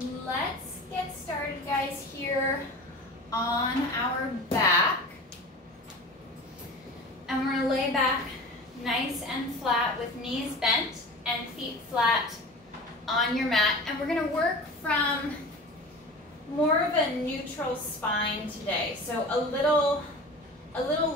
Let's get started, guys, here on our back. And we're gonna lay back nice and flat with knees bent and feet flat on your mat. And we're gonna work from more of a neutral spine today. So a little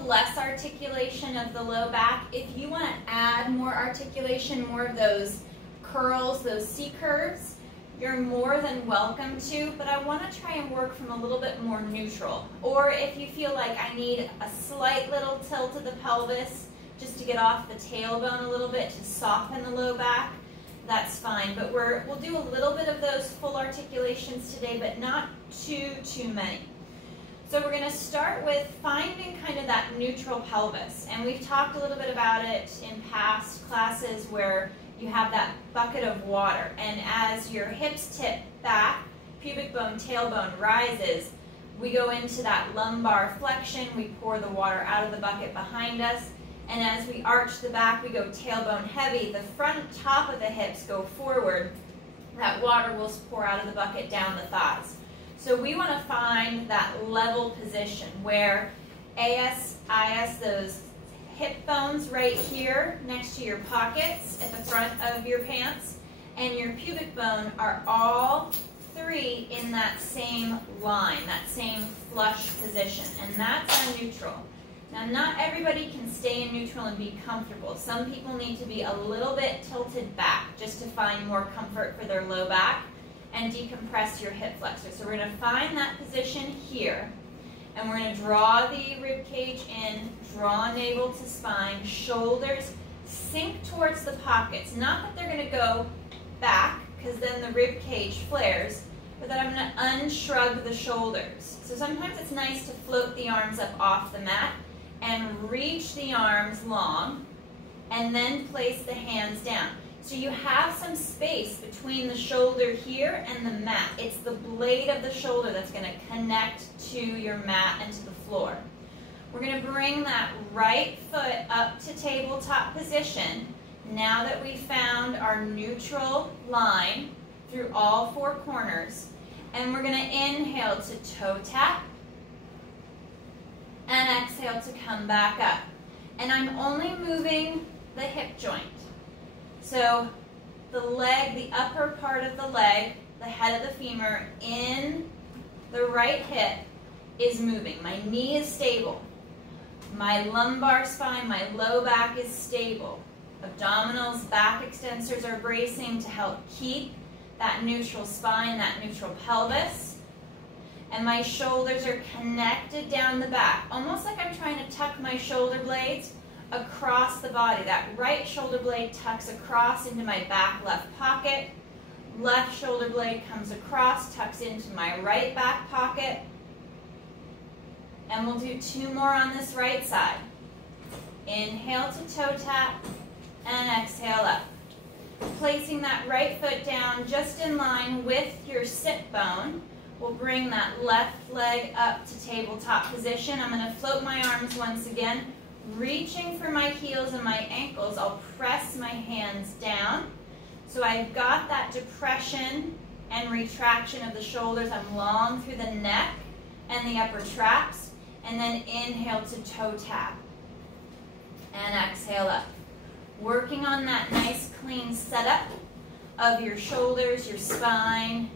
less articulation of the low back. If you wanna add more articulation, more of those curls, those C curves, you're more than welcome to, but I want to try and work from a little bit more neutral. Or if you feel like I need a slight little tilt of the pelvis just to get off the tailbone a little bit to soften the low back, that's fine. But we'll do a little bit of those full articulations today, but not too many. So we're going to start with finding kind of that neutral pelvis. And we've talked a little bit about it in past classes where you have that bucket of water, and as your hips tip back, pubic bone, tailbone rises, we go into that lumbar flexion, we pour the water out of the bucket behind us, and as we arch the back, we go tailbone heavy, the front top of the hips go forward, that water will pour out of the bucket down the thighs. So we want to find that level position where AS, IS, those hip bones right here next to your pockets at the front of your pants, and your pubic bone are all three in that same line, that same flush position, and that's our neutral. Now, not everybody can stay in neutral and be comfortable. Some people need to be a little bit tilted back just to find more comfort for their low back and decompress your hip flexor. So we're going to find that position here. And we're going to draw the rib cage in, draw navel to spine, shoulders sink towards the pockets. Not that they're going to go back, because then the rib cage flares, but that I'm going to unshrug the shoulders. So sometimes it's nice to float the arms up off the mat and reach the arms long, and then place the hands down. So you have some space between the shoulder here and the mat. It's the blade of the shoulder that's going to connect to your mat and to the floor. We're going to bring that right foot up to tabletop position now that we've found our neutral line through all four corners. And we're going to inhale to toe tap and exhale to come back up. And I'm only moving the hip joint. So the leg, the upper part of the leg, the head of the femur in the right hip is moving. My knee is stable. My lumbar spine, my low back is stable. Abdominals, back extensors are bracing to help keep that neutral spine, that neutral pelvis. And my shoulders are connected down the back, almost like I'm trying to tuck my shoulder blades across the body. That right shoulder blade tucks across into my back left pocket. Left shoulder blade comes across, tucks into my right back pocket. And we'll do two more on this right side. Inhale to toe tap and exhale up. Placing that right foot down just in line with your sit bone. We'll bring that left leg up to tabletop position. I'm going to float my arms once again. Reaching for my heels and my ankles, I'll press my hands down. So I've got that depression and retraction of the shoulders. I'm long through the neck and the upper traps. And then inhale to toe tap. And exhale up. Working on that nice clean setup of your shoulders, your spine,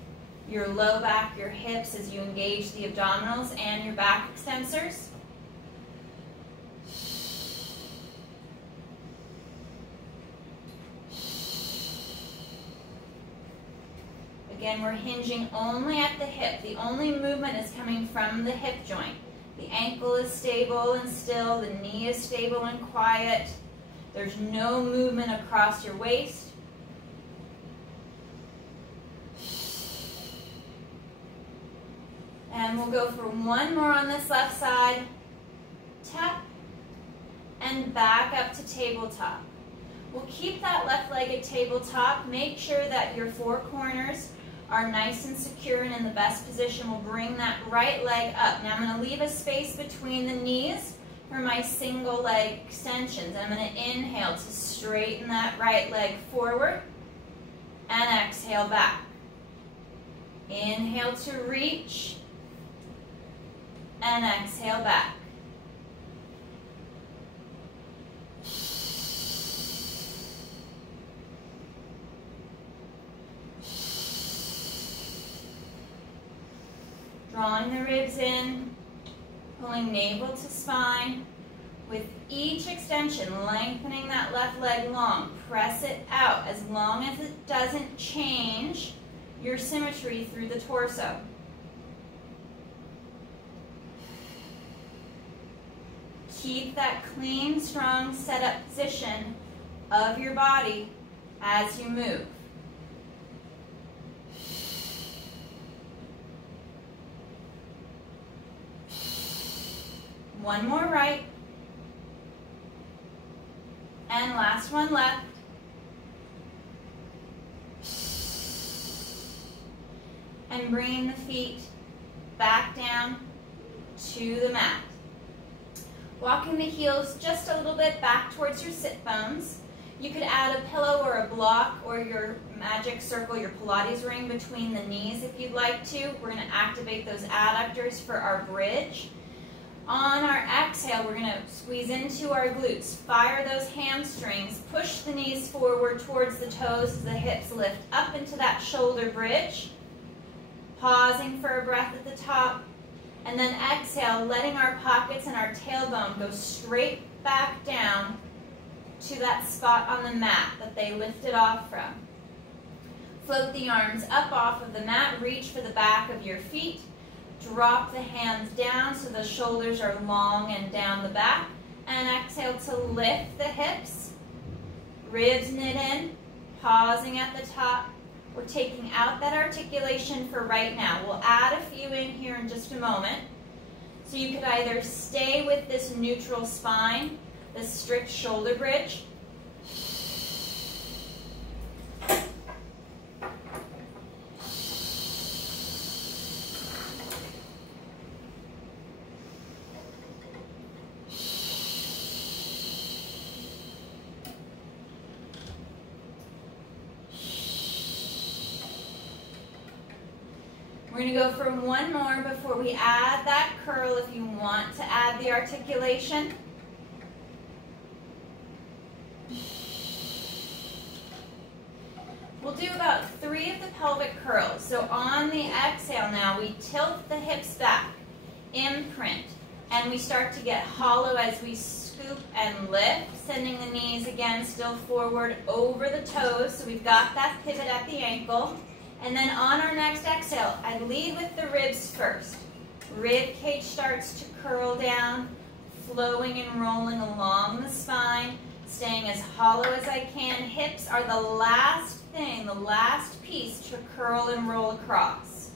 your low back, your hips as you engage the abdominals and your back extensors. Again, we're hinging only at the hip. The only movement is coming from the hip joint. The ankle is stable and still. The knee is stable and quiet. There's no movement across your waist. And we'll go for one more on this left side. Tap and back up to tabletop. We'll keep that left leg at tabletop. Make sure that your four corners are nice and secure and in the best position. We'll bring that right leg up. Now I'm going to leave a space between the knees for my single leg extensions. I'm going to inhale to straighten that right leg forward and exhale back. Inhale to reach, and exhale back. Drawing the ribs in, pulling navel to spine. With each extension, lengthening that left leg long. Press it out as long as it doesn't change your symmetry through the torso. Keep that clean, strong setup position of your body as you move. One more right. And last one left. And bringing the feet back down to the mat. Walking the heels just a little bit back towards your sit bones. You could add a pillow or a block or your magic circle, your Pilates ring between the knees if you'd like to. We're going to activate those adductors for our bridge. On our exhale, we're going to squeeze into our glutes. Fire those hamstrings. Push the knees forward towards the toes as the hips lift up into that shoulder bridge. Pausing for a breath at the top. And then exhale, letting our pockets and our tailbone go straight back down to that spot on the mat that they lifted off from. Float the arms up off of the mat. Reach for the back of your feet. Drop the hands down so the shoulders are long and down the back. And exhale to lift the hips. Ribs knit in. Pausing at the top. We're taking out that articulation for right now. We'll add a few in here in just a moment. So you could either stay with this neutral spine, this strict shoulder bridge. We're going to go for one more before we add that curl if you want to add the articulation. We'll do about 3 of the pelvic curls. So on the exhale now, we tilt the hips back, imprint, and we start to get hollow as we scoop and lift, sending the knees again still forward over the toes. So we've got that pivot at the ankle. And then on our next exhale, I lead with the ribs first. Rib cage starts to curl down, flowing and rolling along the spine, staying as hollow as I can. Hips are the last thing, the last piece to curl and roll across.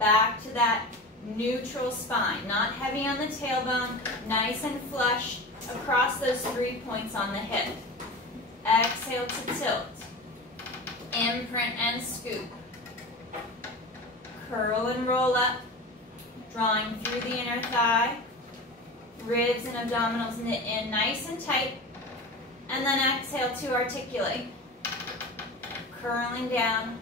Back to that neutral spine, not heavy on the tailbone, nice and flush across those 3 points on the hip. Exhale to tilt. Imprint and scoop. Curl and roll up, drawing through the inner thigh. Ribs and abdominals knit in nice and tight. And then exhale to articulate. Curling down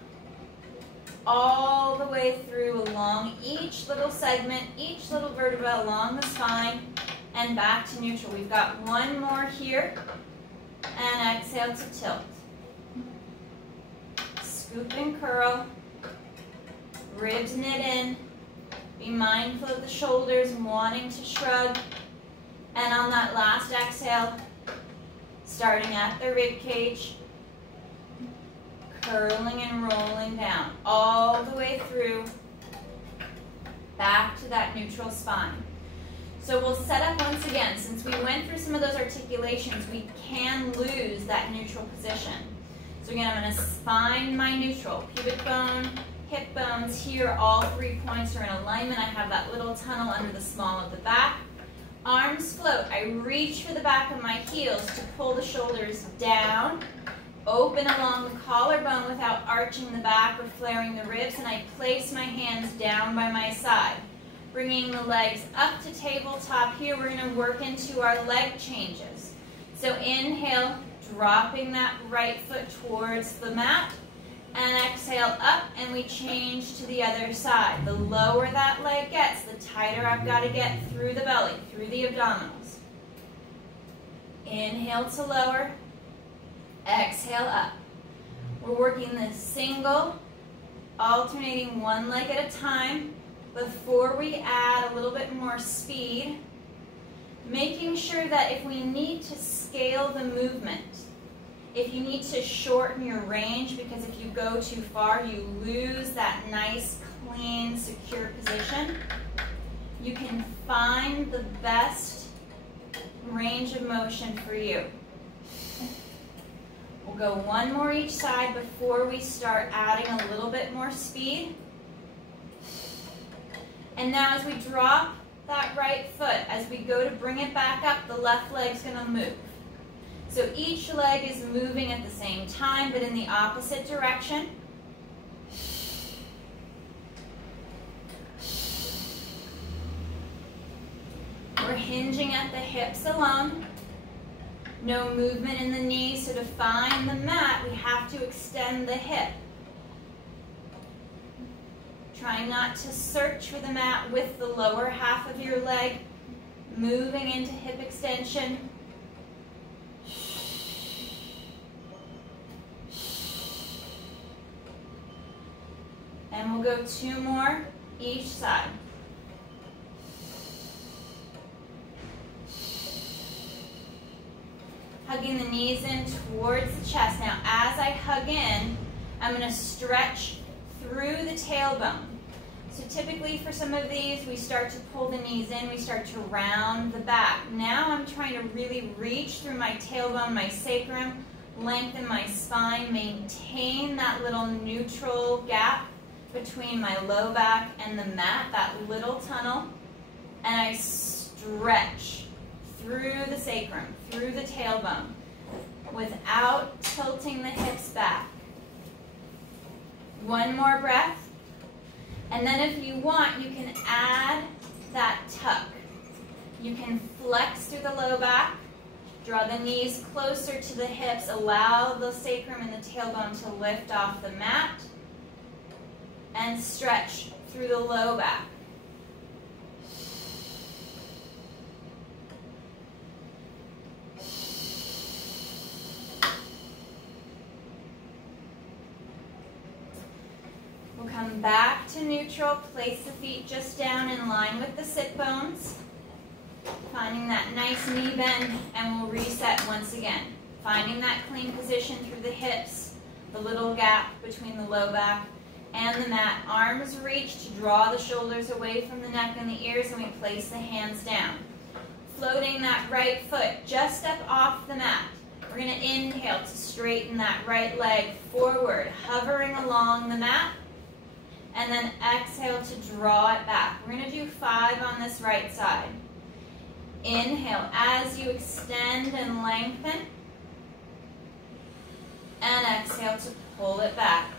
all the way through along each little segment, each little vertebra along the spine, and back to neutral. We've got one more here. And exhale to tilt. Scoop and curl. Ribs knit in. Be mindful of the shoulders and wanting to shrug. And on that last exhale, starting at the rib cage, curling and rolling down all the way through, back to that neutral spine. So we'll set up once again. Since we went through some of those articulations, we can lose that neutral position. So again, I'm going to find my neutral. Pubic bone, hip bones here, all 3 points are in alignment. I have that little tunnel under the small of the back. Arms float. I reach for the back of my heels to pull the shoulders down, open along the collarbone without arching the back or flaring the ribs, and I place my hands down by my side. Bringing the legs up to tabletop here, we're going to work into our leg changes. So inhale, dropping that right foot towards the mat, and exhale up and we change to the other side. The lower that leg gets, the tighter I've got to get through the belly, through the abdominals. Inhale to lower, exhale up. We're working this single, alternating one leg at a time before we add a little bit more speed, making sure that if we need to scale the movement, if you need to shorten your range, because if you go too far, you lose that nice, clean, secure position, you can find the best range of motion for you. We'll go one more each side before we start adding a little bit more speed. And now as we drop that right foot, as we go to bring it back up, the left leg's going to move. So each leg is moving at the same time, but in the opposite direction. We're hinging at the hips alone. No movement in the knees, so to find the mat, we have to extend the hip. Try not to search for the mat with the lower half of your leg, moving into hip extension. And we'll go two more each side. Hugging the knees in towards the chest. Now, as I hug in, I'm going to stretch through the tailbone. So typically for some of these, we start to pull the knees in, we start to round the back. Now I'm trying to really reach through my tailbone, my sacrum, lengthen my spine, maintain that little neutral gap between my low back and the mat, that little tunnel, and I stretch through the sacrum, through the tailbone, without tilting the hips back. One more breath, and then if you want, you can add that tuck. You can flex through the low back, draw the knees closer to the hips, allow the sacrum and the tailbone to lift off the mat, and stretch through the low back. We'll come back to neutral, place the feet just down in line with the sit bones, finding that nice knee bend, and we'll reset once again. Finding that clean position through the hips, the little gap between the low back and the mat. Arms reach to draw the shoulders away from the neck and the ears, and we place the hands down. Floating that right foot just up off the mat. We're going to inhale to straighten that right leg forward, hovering along the mat, and then exhale to draw it back. We're going to do 5 on this right side. Inhale as you extend and lengthen, and exhale to pull it back.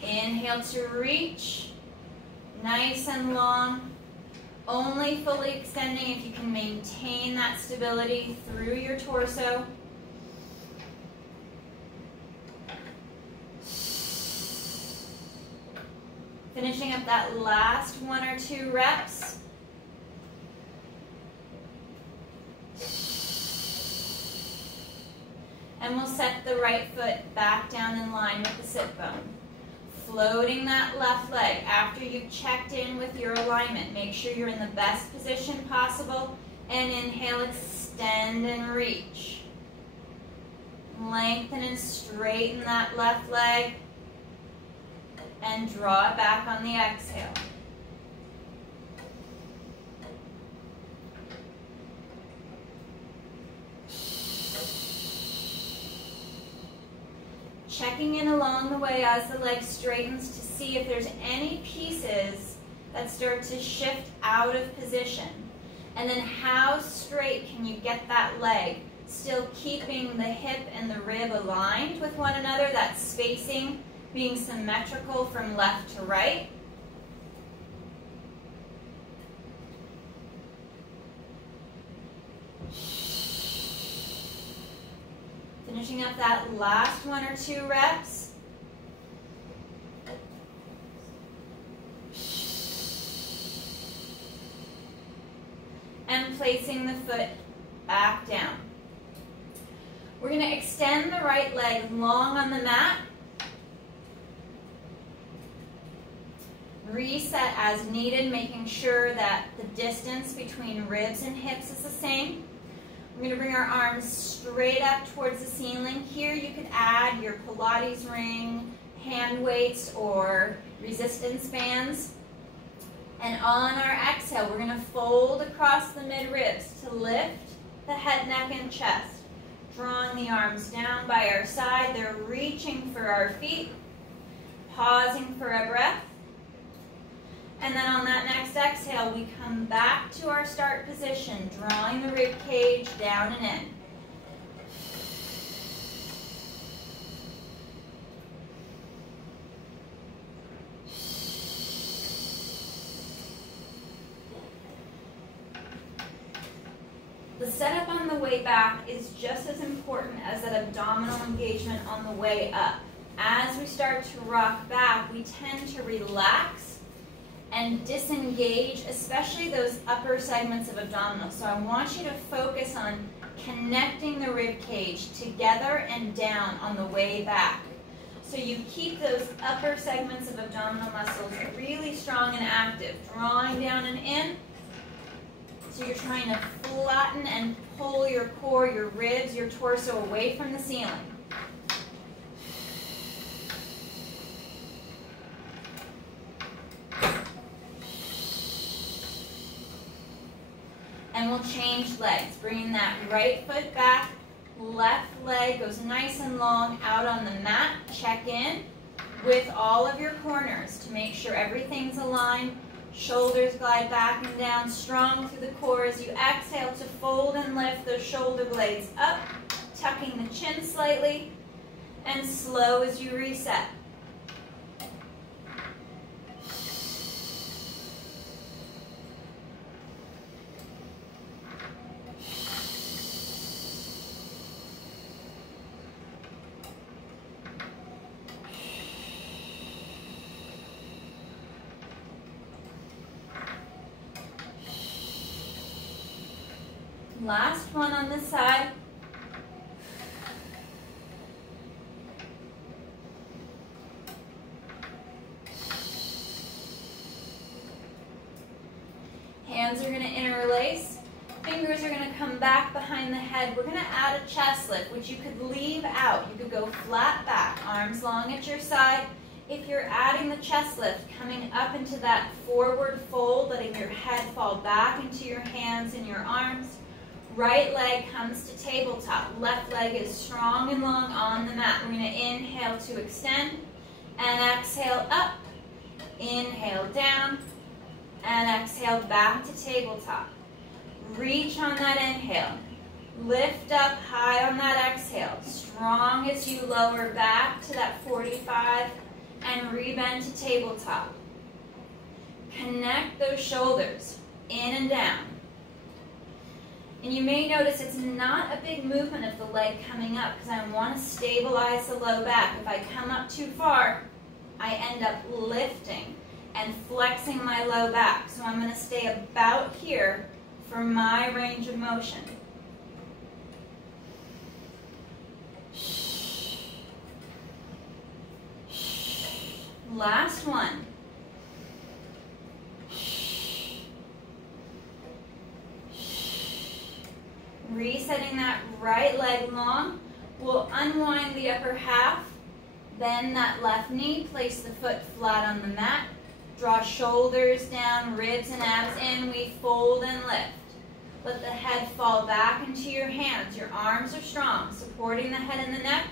Inhale to reach, nice and long, only fully extending if you can maintain that stability through your torso. Finishing up that last 1 or 2 reps. And we'll set the right foot back down in line with the sit bone. Floating that left leg after you've checked in with your alignment. Make sure you're in the best position possible. And inhale, extend and reach. Lengthen and straighten that left leg. And draw it back on the exhale. Checking in along the way as the leg straightens to see if there's any pieces that start to shift out of position. And then how straight can you get that leg, still keeping the hip and the rib aligned with one another, that spacing being symmetrical from left to right. Finishing up that last 1 or 2 reps. and placing the foot back down. We're going to extend the right leg long on the mat. Reset as needed, making sure that the distance between ribs and hips is the same. We're going to bring our arms straight up towards the ceiling. Here you could add your Pilates ring, hand weights, or resistance bands. And on our exhale, we're going to fold across the mid-ribs to lift the head, neck, and chest. Drawing the arms down by our side. They're reaching for our feet. Pausing for a breath. And then on that next exhale, we come back to our start position, drawing the rib cage down and in. The setup on the way back is just as important as that abdominal engagement on the way up. As we start to rock back, we tend to relax and disengage, especially those upper segments of abdominal. So I want you to focus on connecting the rib cage together and down on the way back. So you keep those upper segments of abdominal muscles really strong and active, drawing down and in. So you're trying to flatten and pull your core, your ribs, your torso away from the ceiling. And we'll change legs, bringing that right foot back, left leg goes nice and long out on the mat. Check in with all of your corners to make sure everything's aligned. Shoulders glide back and down, strong through the core as you exhale to fold and lift those shoulder blades up, tucking the chin slightly, and slow as you reset. Last one on this side. Hands are going to interlace. Fingers are going to come back behind the head. We're going to add a chest lift, which you could leave out. You could go flat back, arms long at your side. If you're adding the chest lift, coming up into that forward fold, letting your head fall back into your hands and your arms. Right leg comes to tabletop. Left leg is strong and long on the mat. We're going to inhale to extend and exhale up. Inhale down and exhale back to tabletop. Reach on that inhale. Lift up high on that exhale. Strong as you lower back to that 45 and rebend to tabletop. Connect those shoulders in and down. And you may notice it's not a big movement of the leg coming up because I want to stabilize the low back. If I come up too far, I end up lifting and flexing my low back. So I'm going to stay about here for my range of motion. Last one. Resetting that right leg long. We'll unwind the upper half, bend that left knee, place the foot flat on the mat, draw shoulders down, ribs and abs in, we fold and lift. Let the head fall back into your hands. Your arms are strong, supporting the head and the neck.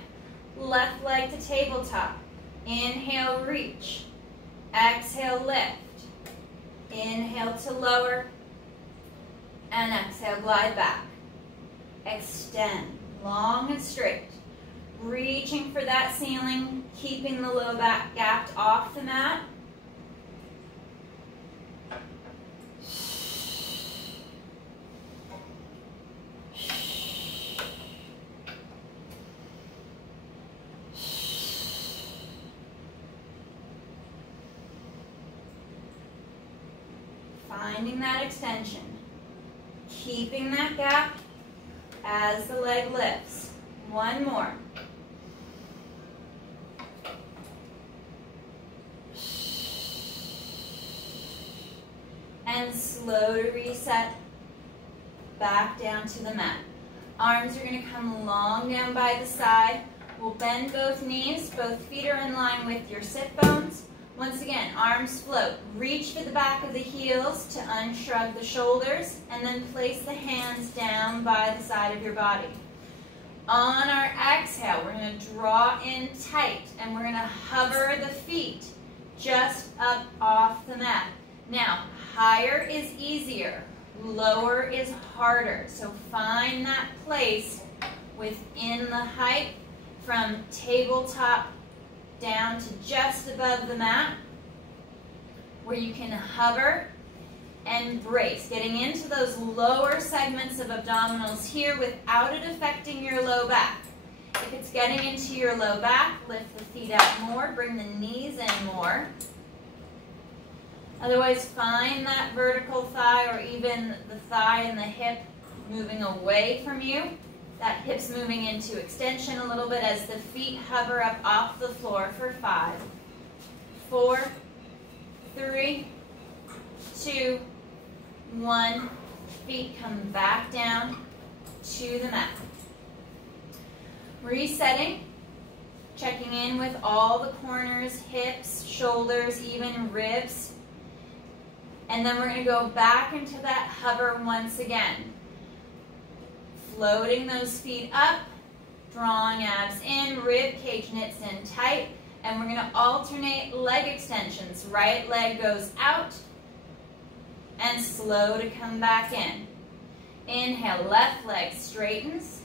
Left leg to tabletop. Inhale, reach. Exhale, lift. Inhale to lower. And exhale, glide back. Extend, long and straight. Reaching for that ceiling, keeping the low back gapped off the mat. Finding that extension. keeping that gap as the leg lifts. One more. And slow to reset back down to the mat. Arms are going to come long down by the side. We'll bend both knees. Both feet are in line with your sit bones. Once again, arms float. Reach for the back of the heels to unshrug the shoulders, and then place the hands down by the side of your body. On our exhale, we're going to draw in tight, and we're going to hover the feet just up off the mat. Now, higher is easier, lower is harder. So find that place within the height from tabletop down to just above the mat where you can hover and brace, getting into those lower segments of abdominals here without it affecting your low back. If it's getting into your low back, lift the feet out more, bring the knees in more. Otherwise, find that vertical thigh or even the thigh and the hip moving away from you. That hip's moving into extension a little bit as the feet hover up off the floor for 5, 4, 3, 2, 1. Feet come back down to the mat. Resetting, checking in with all the corners, hips, shoulders, even ribs. And then we're going to go back into that hover once again. Floating those feet up, drawing abs in, rib cage knits in tight, and we're going to alternate leg extensions. Right leg goes out, and slow to come back in. Inhale, left leg straightens,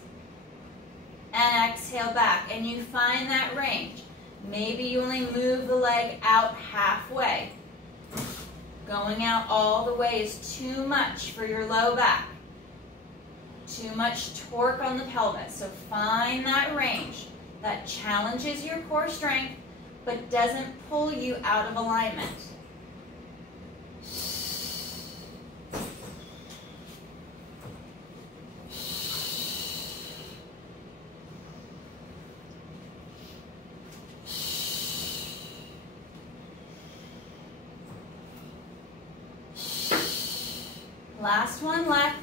and exhale back, and you find that range. Maybe you only move the leg out halfway. Going out all the way is too much for your low back. Too much torque on the pelvis. So find that range that challenges your core strength but doesn't pull you out of alignment. Last one left.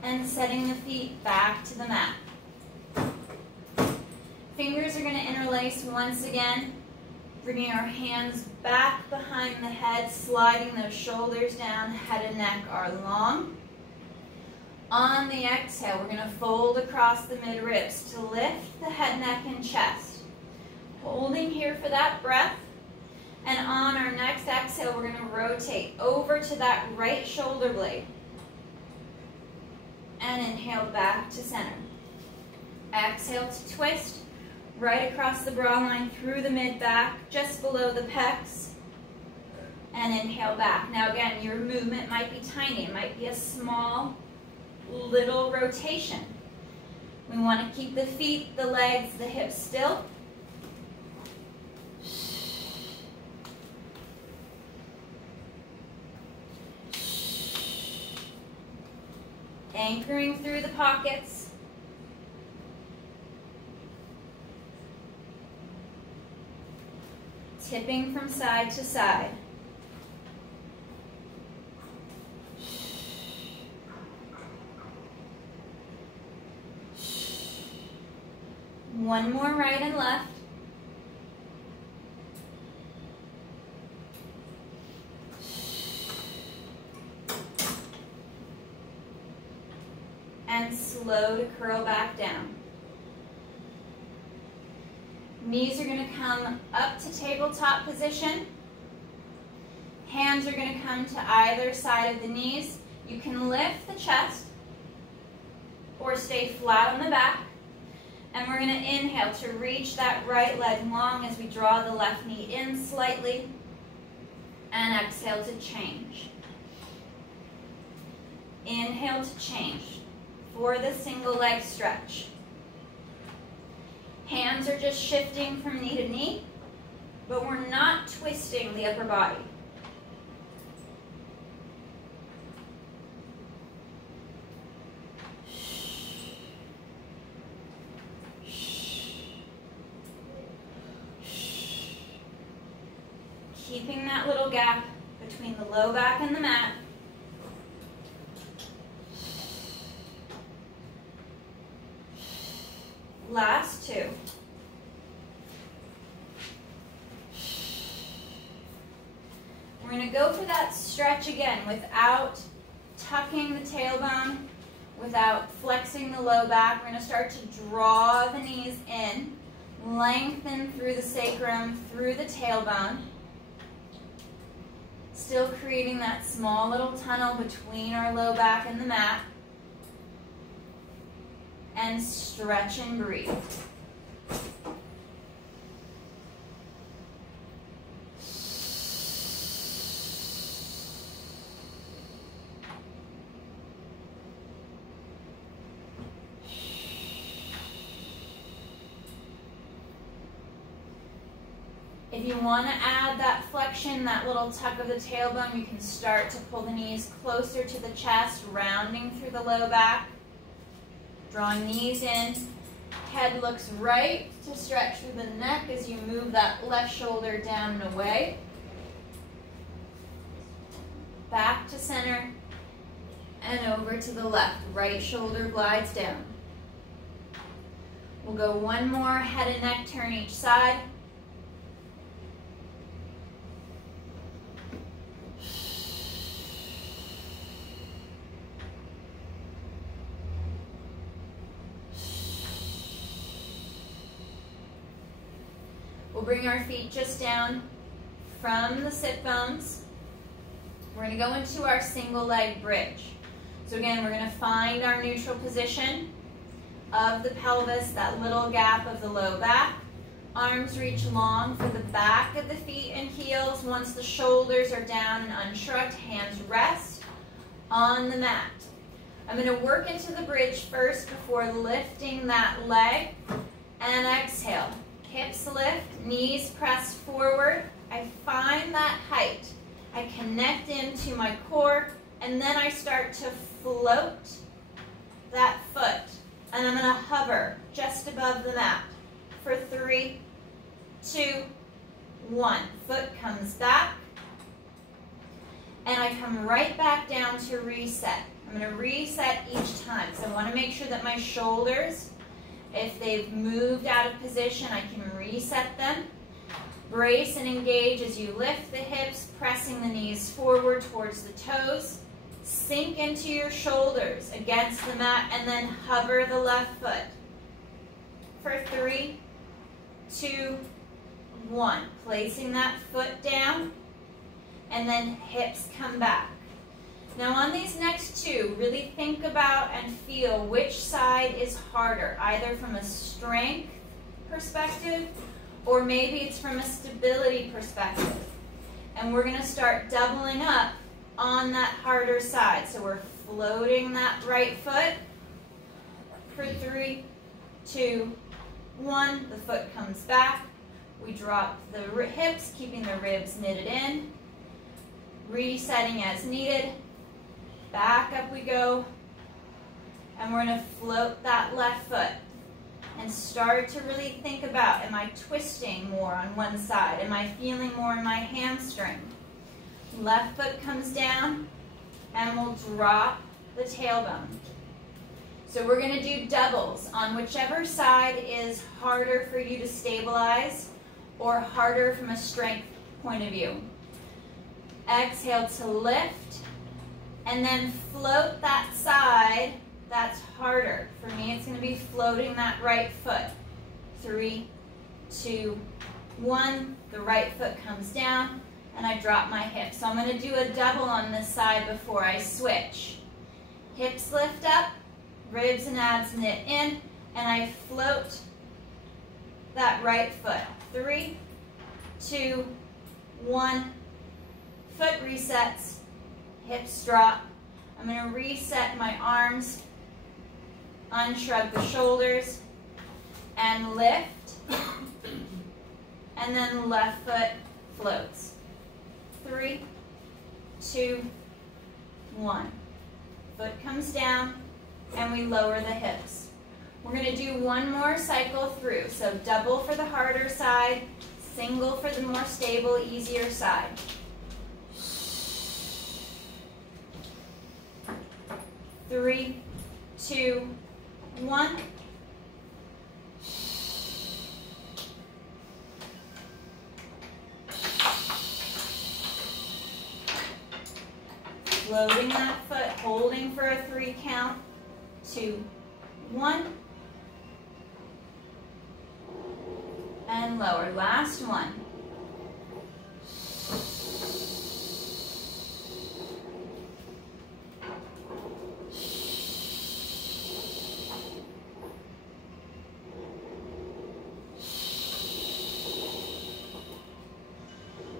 And setting the feet back to the mat. Fingers are going to interlace once again, bringing our hands back behind the head, sliding those shoulders down, head and neck are long. On the exhale, we're going to fold across the mid-ribs to lift the head, neck, and chest. Holding here for that breath. And on our next exhale, we're going to rotate over to that right shoulder blade. And inhale back to center. Exhale to twist, right across the bra line through the mid-back, just below the pecs. And inhale back. Now again, your movement might be tiny. It might be a small, little rotation. We want to keep the feet, the legs, the hips still. Anchoring through the pockets. Tipping from side to side. One more right and left. And slow to curl back down. Knees are going to come up to tabletop position. Hands are going to come to either side of the knees. You can lift the chest or stay flat on the back. And we're going to inhale to reach that right leg long as we draw the left knee in slightly. And exhale to change. Inhale to change for the single leg stretch. Hands are just shifting from knee to knee, but we're not twisting the upper body. that little gap between the low back and the mat. Last two. We're going to go for that stretch again without tucking the tailbone, without flexing the low back. We're going to start to draw the knees in, lengthen through the sacrum, through the tailbone. Still creating that small little tunnel between our low back and the mat. And stretch and breathe. If you want to add that flexion, that little tuck of the tailbone, you can start to pull the knees closer to the chest, rounding through the low back. Drawing knees in, head looks right to stretch through the neck as you move that left shoulder down and away. Back to center and over to the left. Right shoulder glides down. We'll go one more head and neck turn each side. We'll bring our feet just down from the sit bones. We're going to go into our single leg bridge. So again, we're going to find our neutral position of the pelvis, that little gap of the low back. Arms reach long for the back of the feet and heels. Once the shoulders are down and unshrugged, hands rest on the mat. I'm going to work into the bridge first before lifting that leg, and exhale. Hips lift, knees press forward. I find that height. I connect into my core, and then I start to float that foot. And I'm going to hover just above the mat for 3, 2, 1. Foot comes back, and I come right back down to reset. I'm going to reset each time. So I want to make sure that my shoulders, if they've moved out of position, I can reset them. Brace and engage as you lift the hips, pressing the knees forward towards the toes. Sink into your shoulders against the mat, and then hover the left foot. For 3, 2, 1. Placing that foot down, and then hips come back. Now on these next two, really think about and feel which side is harder, either from a strength perspective or maybe it's from a stability perspective. And we're going to start doubling up on that harder side. So we're floating that right foot for 3, 2, 1. The foot comes back. We drop the hips, keeping the ribs knitted in. Resetting as needed. Back up we go, and we're going to float that left foot and start to really think about, am I twisting more on one side? Am I feeling more in my hamstring? Left foot comes down, and we'll drop the tailbone. So we're going to do doubles on whichever side is harder for you to stabilize or harder from a strength point of view. Exhale to lift. And then float that side that's harder. For me, it's going to be floating that right foot. 3, 2, 1. The right foot comes down, and I drop my hips. So I'm going to do a double on this side before I switch. Hips lift up, ribs and abs knit in, and I float that right foot. 3, 2, 1. Foot resets. Hips drop. I'm going to reset my arms, unshrug the shoulders, and lift. And then left foot floats. 3, 2, 1. Foot comes down, and we lower the hips. We're going to do one more cycle through. So double for the harder side, single for the more stable, easier side. 3, 2, 1. Floating that foot, holding for a 3 count. 2, 1. And lower. Last one.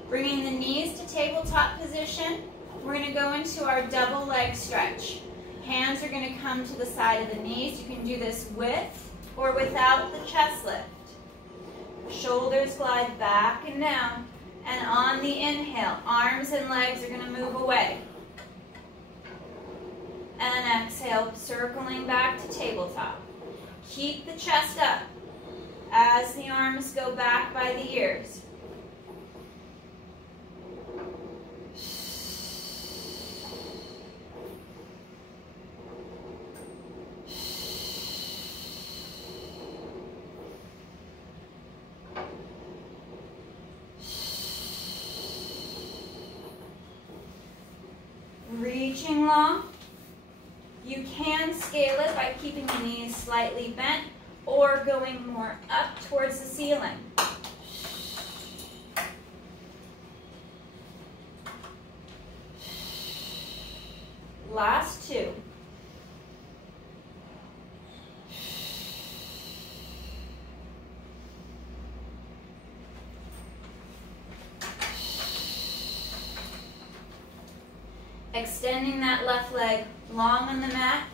Bringing the knees to tabletop position, we're going to go into our double leg stretch. Hands are going to come to the side of the knees. You can do this with or without the chest lift. Shoulders glide back and down. And on the inhale, arms and legs are going to move away. And exhale, circling back to tabletop. Keep the chest up as the arms go back by the ears. Reaching long. You can scale it by keeping the knees slightly bent or going more up towards the ceiling. Last 2. Extending that left leg long on the mat.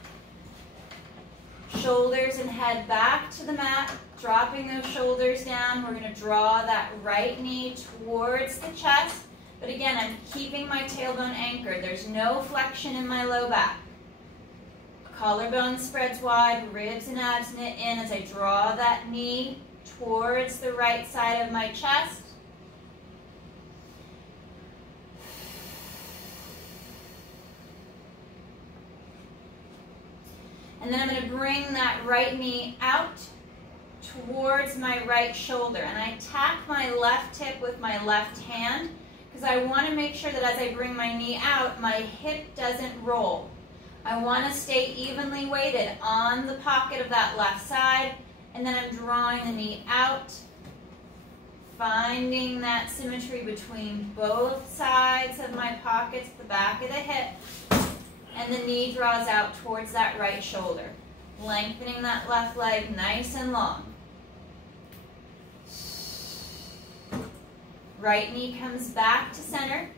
Shoulders and head back to the mat. Dropping those shoulders down. We're going to draw that right knee towards the chest. But again, I'm keeping my tailbone anchored. There's no flexion in my low back. Collarbone spreads wide. Ribs and abs knit in as I draw that knee towards the right side of my chest. And then I'm going to bring that right knee out towards my right shoulder. And I tap my left hip with my left hand because I want to make sure that as I bring my knee out, my hip doesn't roll. I want to stay evenly weighted on the pocket of that left side. And then I'm drawing the knee out, finding that symmetry between both sides of my pockets, the back of the hip. And the knee draws out towards that right shoulder. Lengthening that left leg nice and long. Right knee comes back to center.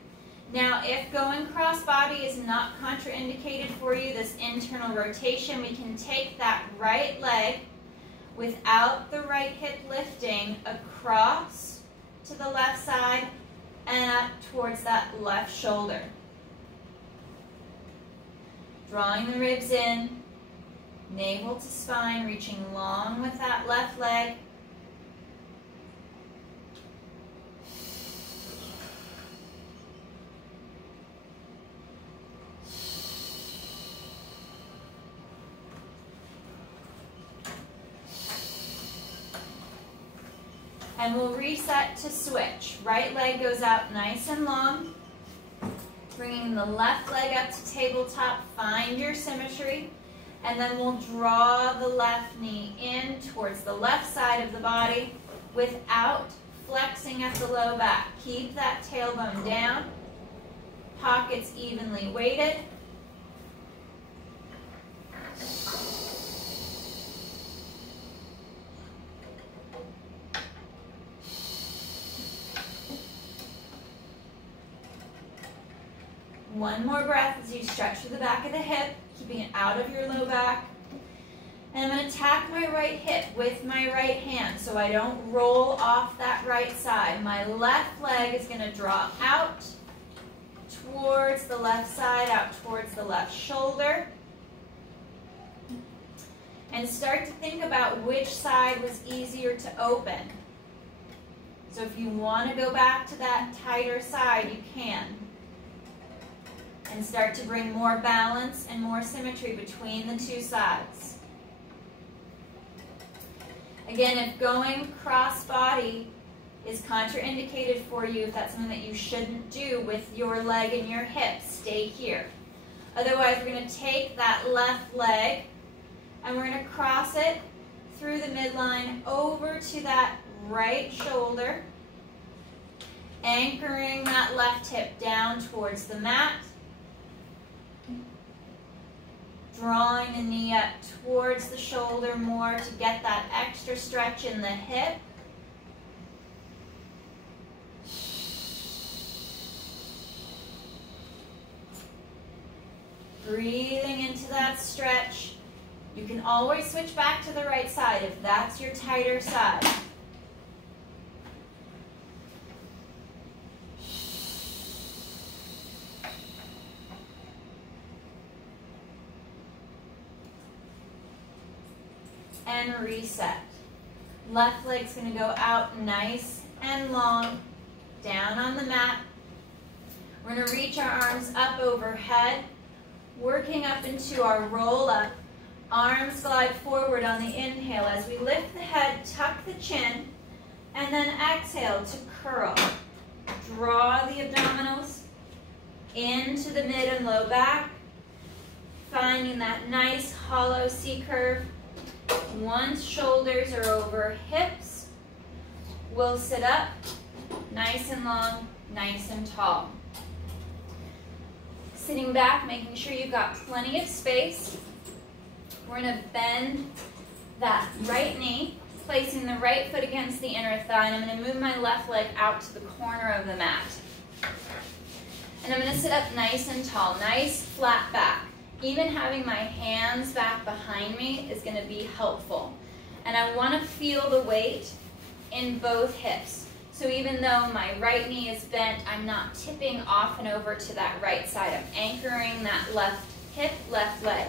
Now, if going cross-body is not contraindicated for you, this internal rotation, we can take that right leg without the right hip lifting across to the left side and up towards that left shoulder. Drawing the ribs in, navel to spine, reaching long with that left leg. And we'll reset to switch. Right leg goes out nice and long. Bringing the left leg up to tabletop, find your symmetry, and then we'll draw the left knee in towards the left side of the body without flexing at the low back. Keep that tailbone down, pockets evenly weighted. One more breath as you stretch through the back of the hip, keeping it out of your low back. And I'm going to tap my right hip with my right hand so I don't roll off that right side. My left leg is going to draw out towards the left side, out towards the left shoulder. And start to think about which side was easier to open. So if you want to go back to that tighter side, you can. and start to bring more balance and more symmetry between the two sides. Again, if going cross-body is contraindicated for you, if that's something that you shouldn't do with your leg and your hip, stay here. Otherwise, we're going to take that left leg and we're going to cross it through the midline over to that right shoulder, anchoring that left hip down towards the mat, drawing the knee up towards the shoulder more to get that extra stretch in the hip. Breathing into that stretch. You can always switch back to the right side if that's your tighter side. And reset. Left leg's going to go out nice and long, down on the mat. We're going to reach our arms up overhead, working up into our roll up. Arms glide forward on the inhale as we lift the head, tuck the chin, and then exhale to curl. Draw the abdominals into the mid and low back, finding that nice hollow C curve. Once shoulders are over hips, we'll sit up, nice and long, nice and tall. Sitting back, making sure you've got plenty of space. We're going to bend that right knee, placing the right foot against the inner thigh, and I'm going to move my left leg out to the corner of the mat. And I'm going to sit up nice and tall, nice flat back. Even having my hands back behind me is going to be helpful. And I want to feel the weight in both hips. So even though my right knee is bent, I'm not tipping off and over to that right side. I'm anchoring that left hip, left leg.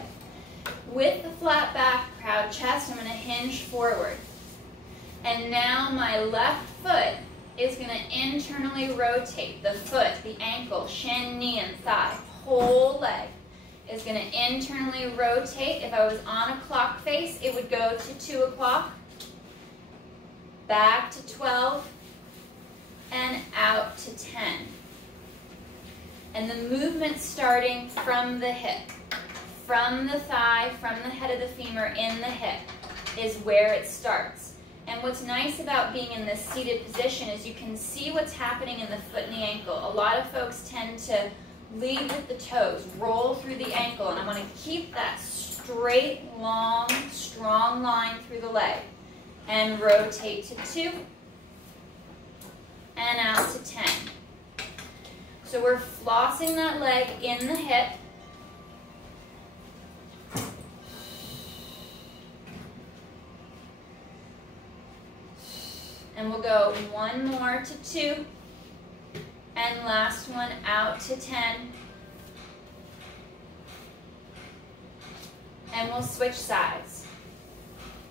With the flat back, proud chest, I'm going to hinge forward. And now my left foot is going to internally rotate. The foot, the ankle, shin, knee, and thigh, whole leg is going to internally rotate. If I was on a clock face, it would go to 2 o'clock, back to 12, and out to 10. And the movement starting from the hip, from the thigh, from the head of the femur in the hip is where it starts. And what's nice about being in this seated position is you can see what's happening in the foot and the ankle. A lot of folks tend to lead with the toes, roll through the ankle, and I want to keep that straight, long, strong line through the leg. And rotate to 2, and out to 10. So we're flossing that leg in the hip. And we'll go 1 more to 2. And last one out to 10. And we'll switch sides.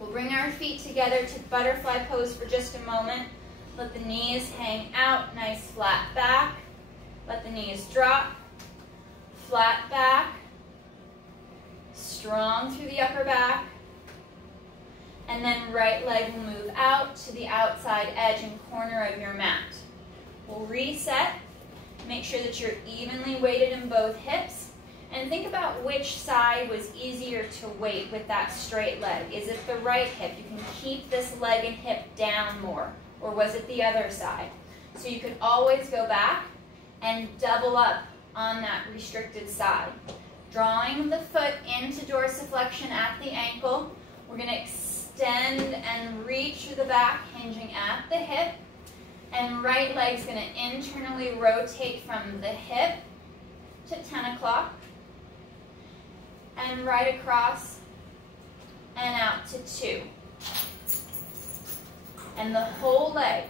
We'll bring our feet together to butterfly pose for just a moment. Let the knees hang out, nice flat back. Let the knees drop, flat back, strong through the upper back. And then right leg will move out to the outside edge and corner of your mat. We'll reset, make sure that you're evenly weighted in both hips, and think about which side was easier to weight with that straight leg. Is it the right hip? You can keep this leg and hip down more, or was it the other side? So you could always go back and double up on that restricted side. Drawing the foot into dorsiflexion at the ankle, we're going to extend and reach through the back, hinging at the hip. And right leg's going to internally rotate from the hip to 10 o'clock. And right across and out to 2. And the whole leg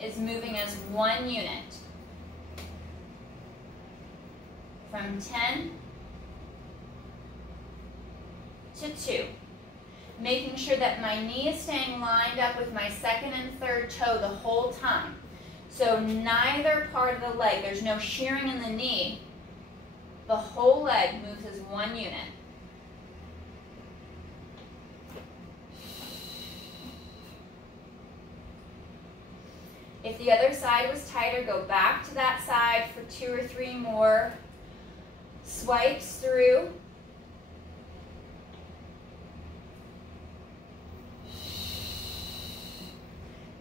is moving as one unit. From 10 to 2. Making sure that my knee is staying lined up with my second and third toe the whole time. So neither part of the leg, there's no shearing in the knee, The whole leg moves as one unit. If the other side was tighter, go back to that side for 2 or 3 more swipes through.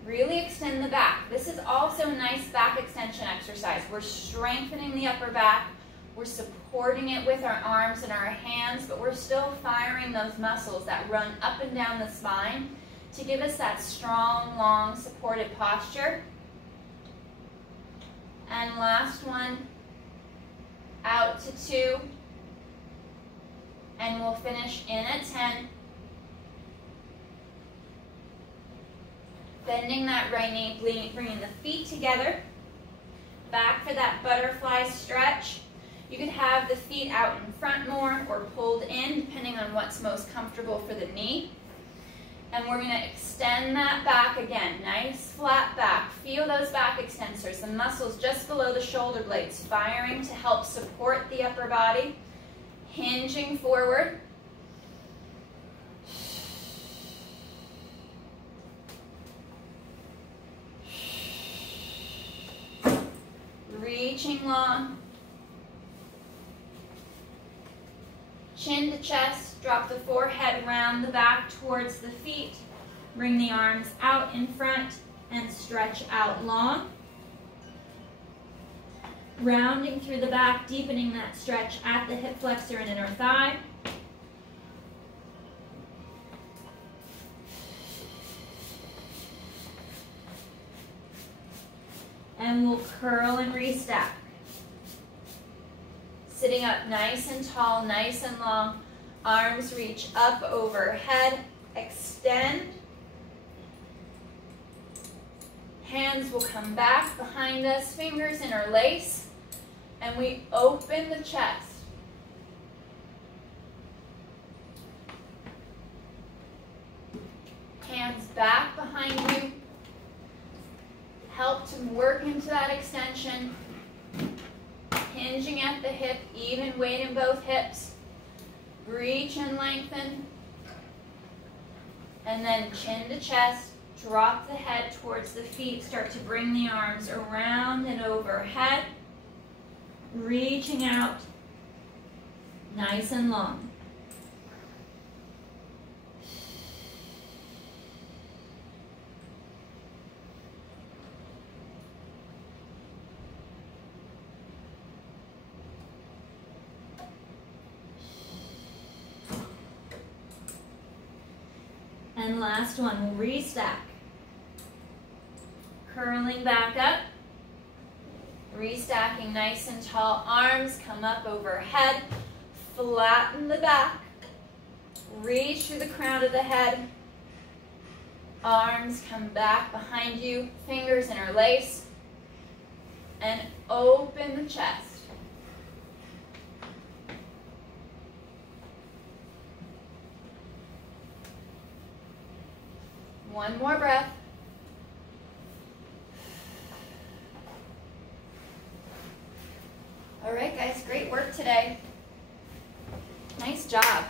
Really extend the back. This is also a nice back extension exercise. We're strengthening the upper back. We're supporting it with our arms and our hands, but we're still firing those muscles that run up and down the spine to give us that strong, long, supported posture. And last one, out to 2, and we'll finish in at 10. Bending that right knee, bringing the feet together. Back for that butterfly stretch. You could have the feet out in front more or pulled in, depending on what's most comfortable for the knee. And we're going to extend that back again. Nice flat back. Feel those back extensors, the muscles just below the shoulder blades, firing to help support the upper body. Hinging forward. Reaching long. Chin to chest, drop the forehead round the back towards the feet. Bring the arms out in front and stretch out long. Rounding through the back, deepening that stretch at the hip flexor and inner thigh. And we'll curl and restack. Sitting up nice and tall, nice and long. Arms reach up overhead. Extend. Hands will come back behind us. Fingers interlace. And we open the chest. Hands back behind you. Help to work into that extension. Hinging at the hip, even weight in both hips. Reach and lengthen. And then chin to chest. Drop the head towards the feet. Start to bring the arms around and overhead. Reaching out. Nice and long. And last one, we'll restack. Curling back up. Restacking nice and tall. Arms come up overhead. Flatten the back. Reach through the crown of the head. Arms come back behind you. Fingers interlace. And open the chest. One more breath. All right, guys, great work today. Nice job.